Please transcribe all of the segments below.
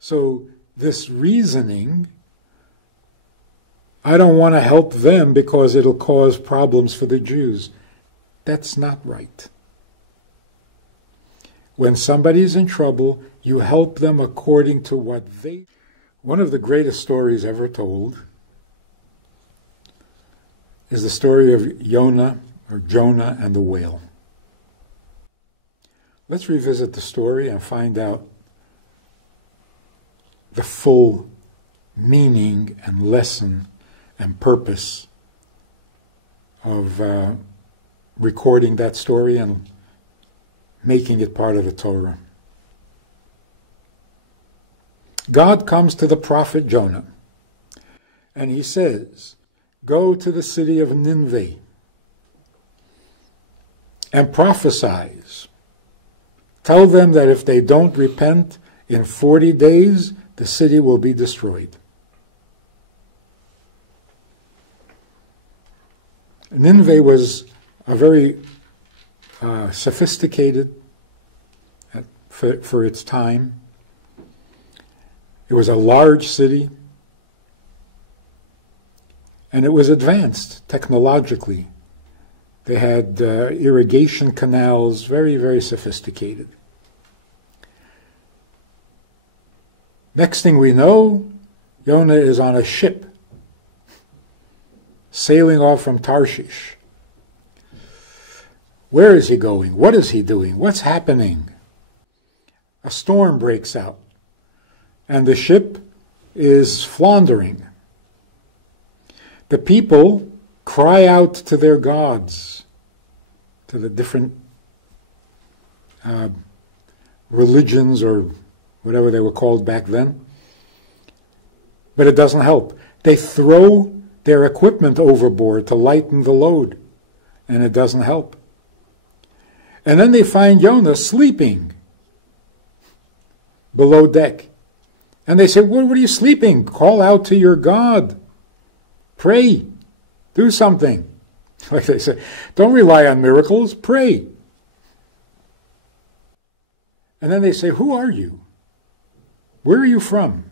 So this reasoning, I don't want to help them because it'll cause problems for the Jews. That's not right. When somebody's in trouble, you help them according to what they... One of the greatest stories ever told is the story of Jonah and the whale. Let's revisit the story and find out the full meaning and lesson and purpose of recording that story and making it part of the Torah. God comes to the prophet Jonah, and he says, go to the city of Nineveh and prophesize. Tell them that if they don't repent in 40 days, the city will be destroyed. Nineveh was a very sophisticated for its time. It was a large city, and it was advanced technologically. They had irrigation canals, very, very sophisticated. Next thing we know, Jonah is on a ship sailing off from Tarshish. Where is he going? What is he doing? What's happening? A storm breaks out, and the ship is floundering. The people cry out to their gods, to the different religions or whatever they were called back then, but it doesn't help. They throw their equipment overboard to lighten the load, and it doesn't help. And then they find Jonah sleeping below deck. And they say, what are you sleeping? Call out to your God. Pray. Do something. Like they say, don't rely on miracles. Pray. And then they say, who are you? Where are you from?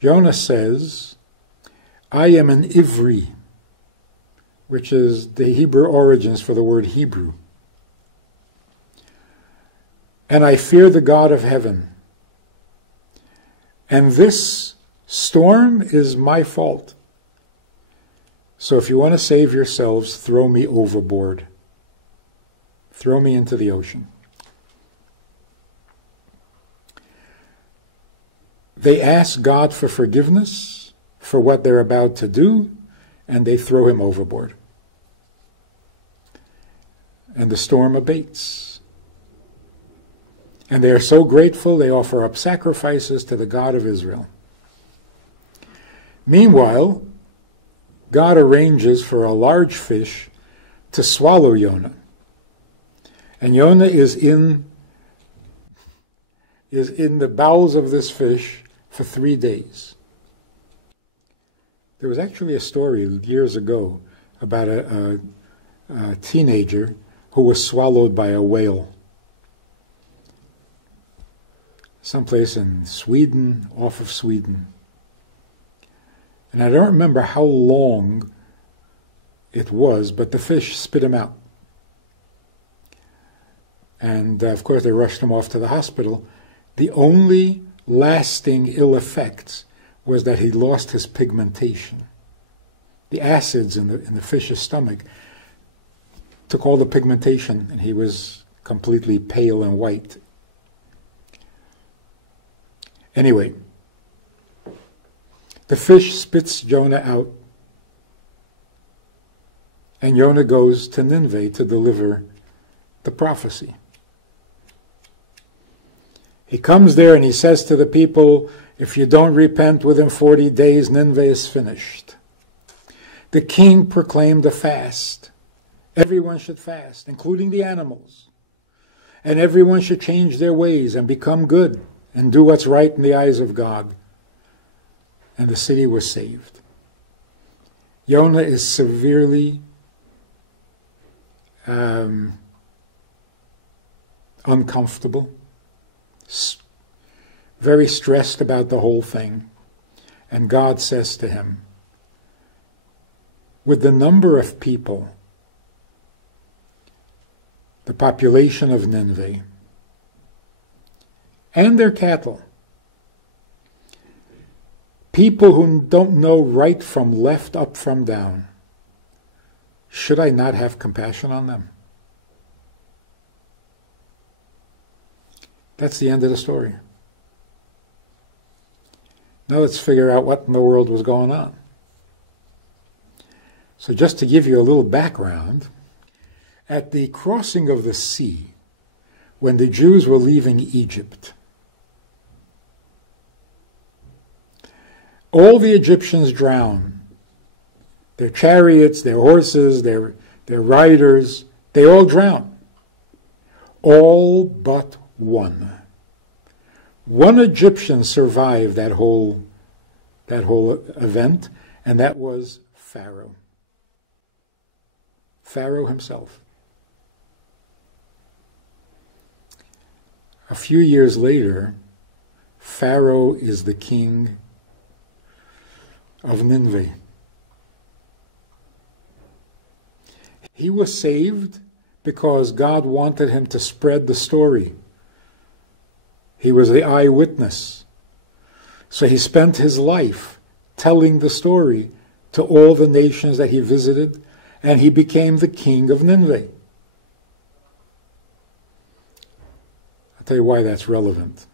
Jonah says, I am an Ivri, which is the Hebrew origins for the word Hebrew. And I fear the God of heaven. And this storm is my fault. So if you want to save yourselves, throw me overboard. Throw me into the ocean. They ask God for forgiveness for what they're about to do, and they throw him overboard. And the storm abates. And they are so grateful they offer up sacrifices to the God of Israel. Meanwhile, God arranges for a large fish to swallow Jonah. And Jonah is in the bowels of this fish for 3 days. There was actually a story years ago about a teenager who was swallowed by a whale. Someplace in Sweden, off of Sweden. And I don't remember how long it was, but the fish spit him out. And of course they rushed him off to the hospital. The only lasting ill effects was that he lost his pigmentation. The acids in the fish's stomach took all the pigmentation, and he was completely pale and white. Anyway, the fish spits Jonah out, and Jonah goes to Nineveh to deliver the prophecy. He comes there and he says to the people, if you don't repent within 40 days, Nineveh is finished. The king proclaimed a fast. Everyone should fast, including the animals. And everyone should change their ways and become good and do what's right in the eyes of God. And the city was saved. Jonah is severely uncomfortable. very stressed about the whole thing. And God says to him, with the number of people, the population of Nineveh, and their cattle, people who don't know right from left, up from down, should I not have compassion on them? That's the end of the story. Now let's figure out what in the world was going on. So just to give you a little background, at the crossing of the sea, when the Jews were leaving Egypt, all the Egyptians drowned. Their chariots, their horses, their riders, they all drowned. All but one. One Egyptian survived that whole event, and that was Pharaoh. Pharaoh himself. A few years later, Pharaoh is the king of Nineveh. He was saved because God wanted him to spread the story. He was the eyewitness. So he spent his life telling the story to all the nations that he visited, and he became the king of Nineveh. I'll tell you why that's relevant.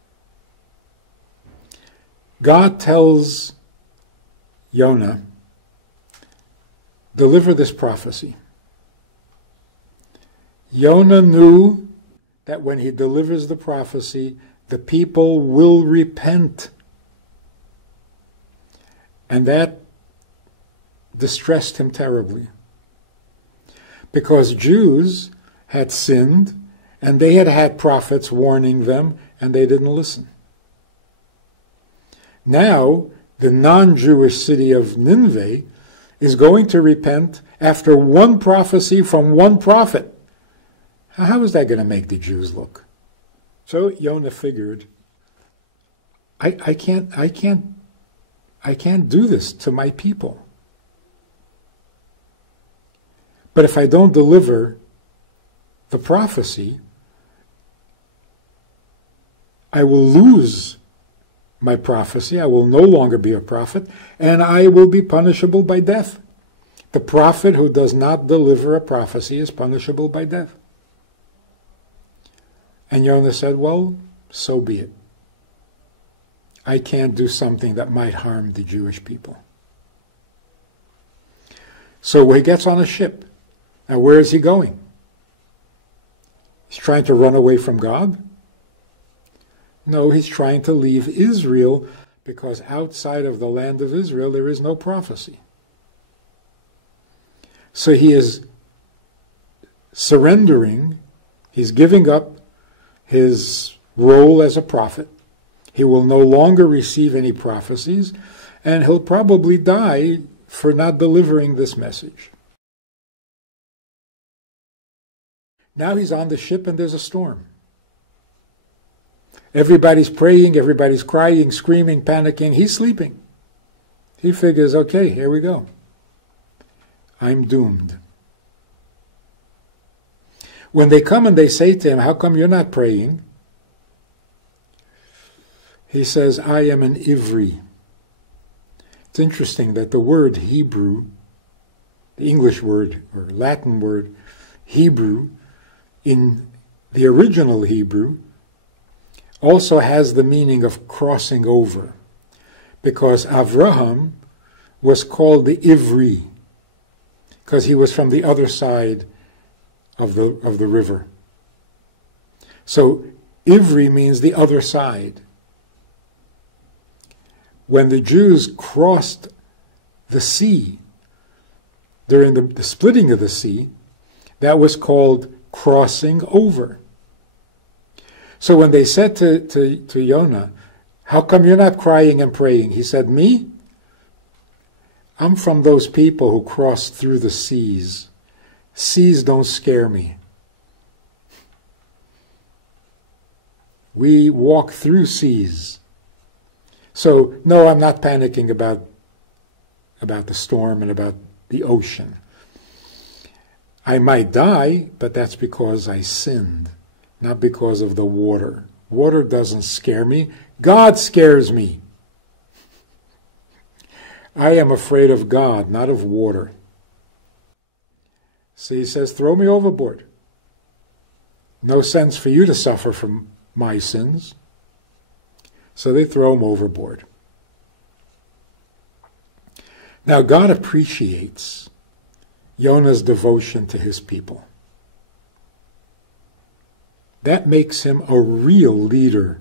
God tells Jonah, deliver this prophecy. Jonah knew that when he delivers the prophecy, the people will repent. And that distressed him terribly. Because Jews had sinned, and they had had prophets warning them, and they didn't listen. Now, the non-Jewish city of Nineveh is going to repent after one prophecy from one prophet. How is that going to make the Jews look? So Jonah figured, I can't do this to my people. But if I don't deliver the prophecy, I will lose my prophecy. I will no longer be a prophet, and I will be punishable by death. The prophet who does not deliver a prophecy is punishable by death. And Jonah said, well, so be it. I can't do something that might harm the Jewish people. So he gets on a ship. Now where is he going? He's trying to run away from God? No, he's trying to leave Israel, because outside of the land of Israel there is no prophecy. So he is surrendering, he's giving up his role as a prophet. He will no longer receive any prophecies, and he'll probably die for not delivering this message. Now he's on the ship and there's a storm. Everybody's praying, everybody's crying, screaming, panicking. He's sleeping. He figures, okay, here we go. I'm doomed. When they come and they say to him, how come you're not praying? He says, I am an Ivri. It's interesting that the word Hebrew, the English word or Latin word Hebrew, in the original Hebrew, also has the meaning of crossing over, because Avraham was called the Ivri, because he was from the other side of the river. So Ivri means the other side. When the Jews crossed the sea during the splitting of the sea, that was called crossing over. So when they said to Jonah, how come you're not crying and praying? He said, me? I'm from those people who crossed through the seas. Seas don't scare me. We walk through seas. So, no, I'm not panicking about the storm and about the ocean. I might die, but that's because I sinned, not because of the water. Water doesn't scare me. God scares me. I am afraid of God, not of water. So he says, throw me overboard. No sense for you to suffer from my sins. So they throw him overboard. Now God appreciates Jonah's devotion to his people. That makes him a real leader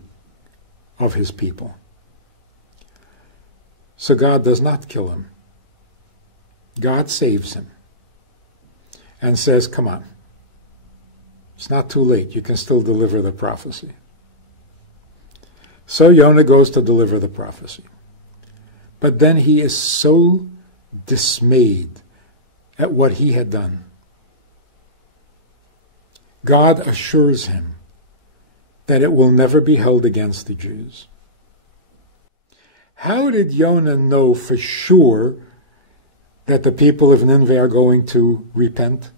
of his people. So God does not kill him. God saves him and says, come on, it's not too late. You can still deliver the prophecy. So Jonah goes to deliver the prophecy. But then he is so dismayed at what he had done. God assures him that it will never be held against the Jews. How did Jonah know for sure that the people of Nineveh are going to repent?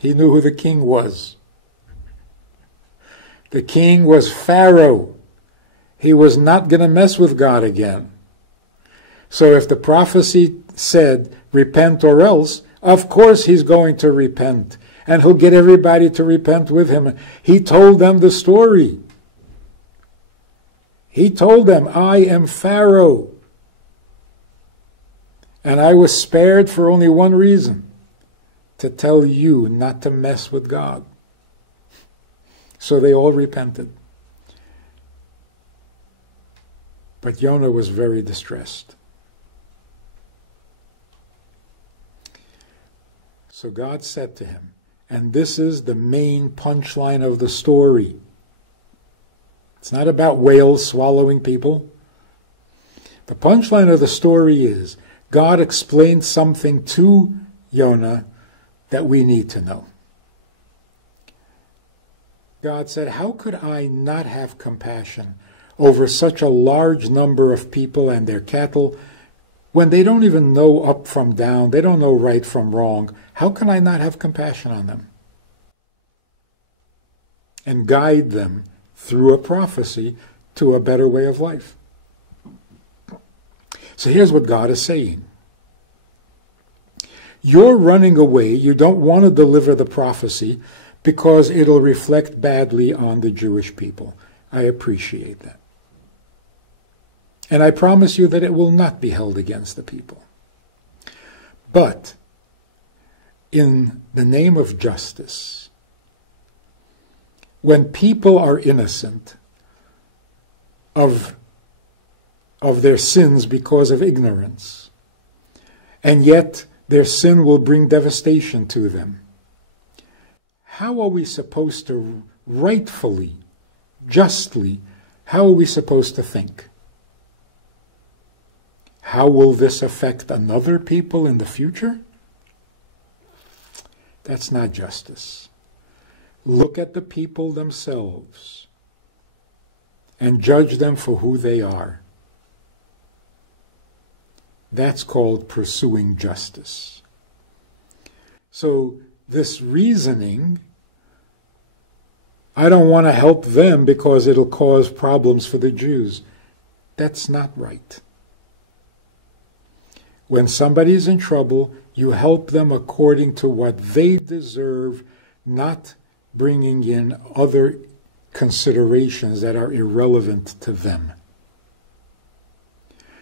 He knew who the king was. The king was Pharaoh. He was not going to mess with God again. So if the prophecy said, repent or else, of course he's going to repent. And he'll get everybody to repent with him. He told them the story. He told them, I am Pharaoh. And I was spared for only one reason, to tell you not to mess with God. So they all repented. But Jonah was very distressed. So God said to him, and this is the main punchline of the story. It's not about whales swallowing people. The punchline of the story is, God explained something to Jonah that we need to know. God said, how could I not have compassion over such a large number of people and their cattle when they don't even know up from down, they don't know right from wrong? How can I not have compassion on them? And guide them through a prophecy to a better way of life. So here's what God is saying. You're running away, you don't want to deliver the prophecy because it'll reflect badly on the Jewish people. I appreciate that. And I promise you that it will not be held against the people. But in the name of justice, when people are innocent of their sins because of ignorance, and yet their sin will bring devastation to them, how are we supposed to rightfully, justly, how are we supposed to think? How will this affect another people in the future? That's not justice. Look at the people themselves and judge them for who they are. That's called pursuing justice. So this reasoning, I don't want to help them because it'll cause problems for the Jews, that's not right. When somebody's in trouble, you help them according to what they deserve, not bringing in other considerations that are irrelevant to them.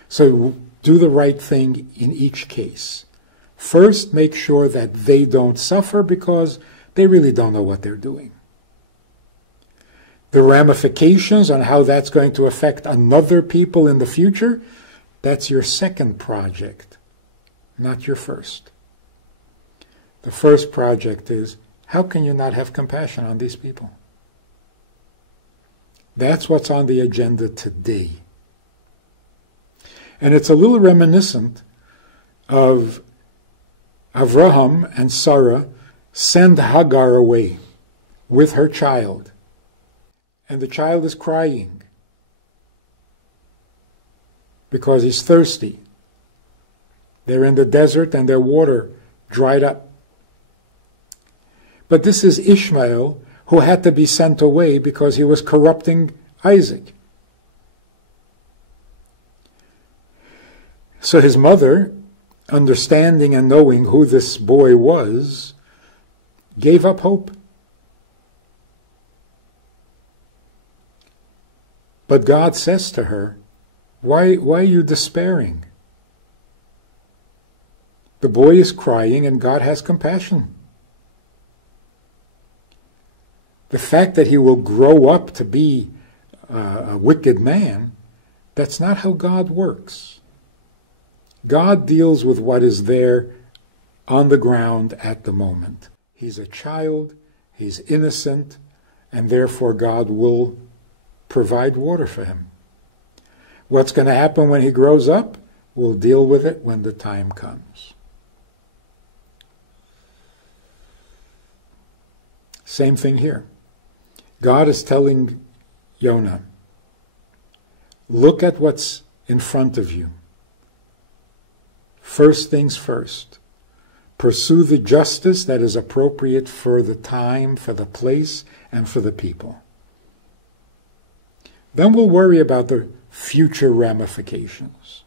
So do the right thing in each case. First, make sure that they don't suffer because they really don't know what they're doing. The ramifications on how that's going to affect another people in the future, that's your second project, not your first. The first project is, how can you not have compassion on these people? That's what's on the agenda today. And it's a little reminiscent of Avraham and Sarah send Hagar away with her child. And the child is crying. because he's thirsty. They're in the desert and their water dried up. But this is Ishmael, who had to be sent away because he was corrupting Isaac. So his mother, understanding and knowing who this boy was, gave up hope. But God says to her, why are you despairing? The boy is crying and God has compassion. The fact that he will grow up to be a wicked man, that's not how God works. God deals with what is there on the ground at the moment. He's a child, he's innocent, and therefore God will provide water for him. What's going to happen when he grows up? We'll deal with it when the time comes. Same thing here. God is telling Jonah, look at what's in front of you. First things first. Pursue the justice that is appropriate for the time, for the place, and for the people. Then we'll worry about the future ramifications.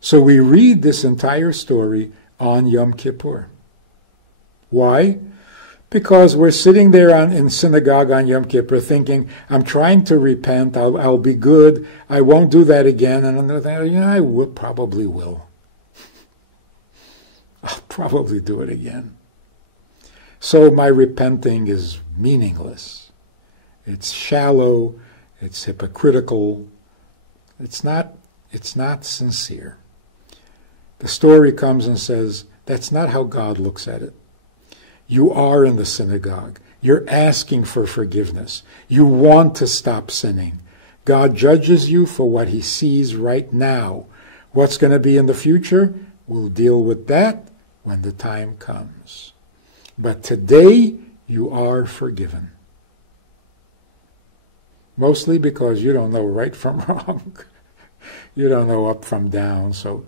So we read this entire story on Yom Kippur. Why? Because we're sitting there in synagogue on Yom Kippur thinking, I'm trying to repent, I'll be good, I won't do that again. And another thing, I probably will. I'll probably do it again. So my repenting is meaningless. It's shallow, it's hypocritical, it's not sincere. The story comes and says, that's not how God looks at it. You are in the synagogue. You're asking for forgiveness. You want to stop sinning. God judges you for what he sees right now. What's going to be in the future? We'll deal with that when the time comes. But today, you are forgiven. Mostly because you don't know right from wrong. You don't know up from down, so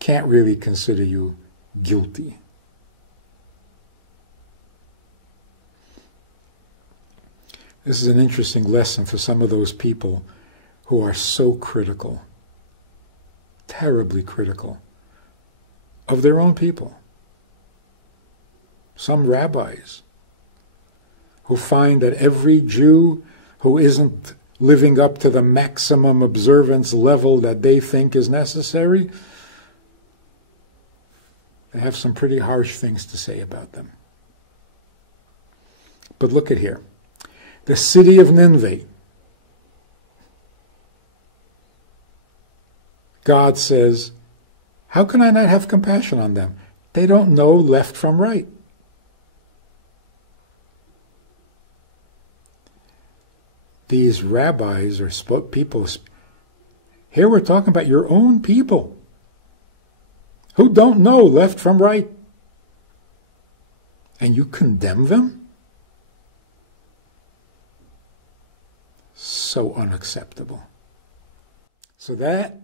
can't really consider you guilty. This is an interesting lesson for some of those people who are so critical, terribly critical, of their own people. Some rabbis who find that every Jew who isn't living up to the maximum observance level that they think is necessary, they have some pretty harsh things to say about them. But look at here. The city of Nineveh. God says, how can I not have compassion on them? They don't know left from right. These rabbis or people, here we're talking about your own people who don't know left from right. And you condemn them? So unacceptable. So that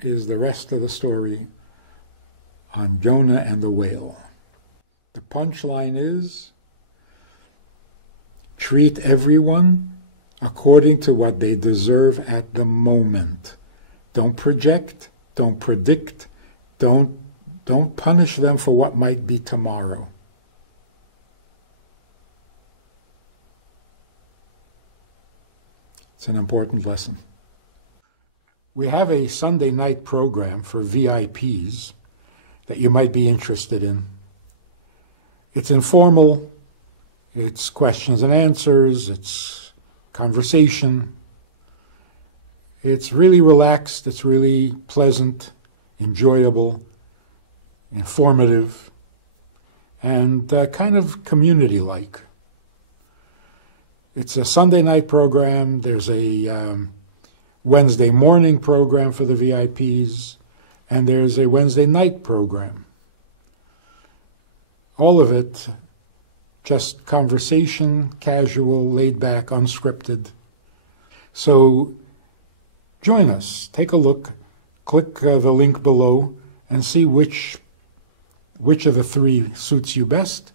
is the rest of the story on Jonah and the whale. The punchline is, treat everyone according to what they deserve at the moment. Don't project, don't predict, don't punish them for what might be tomorrow. It's an important lesson. We have a Sunday night program for VIPs that you might be interested in. It's informal, it's questions and answers, it's conversation. It's really relaxed, it's really pleasant, enjoyable, informative, and kind of community-like. It's a Sunday night program. There's a Wednesday morning program for the VIPs, and there's a Wednesday night program. All of it just conversation, casual, laid back, unscripted. So join us. Take a look. Click the link below and see which of the three suits you best,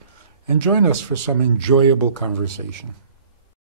and join us for some enjoyable conversation.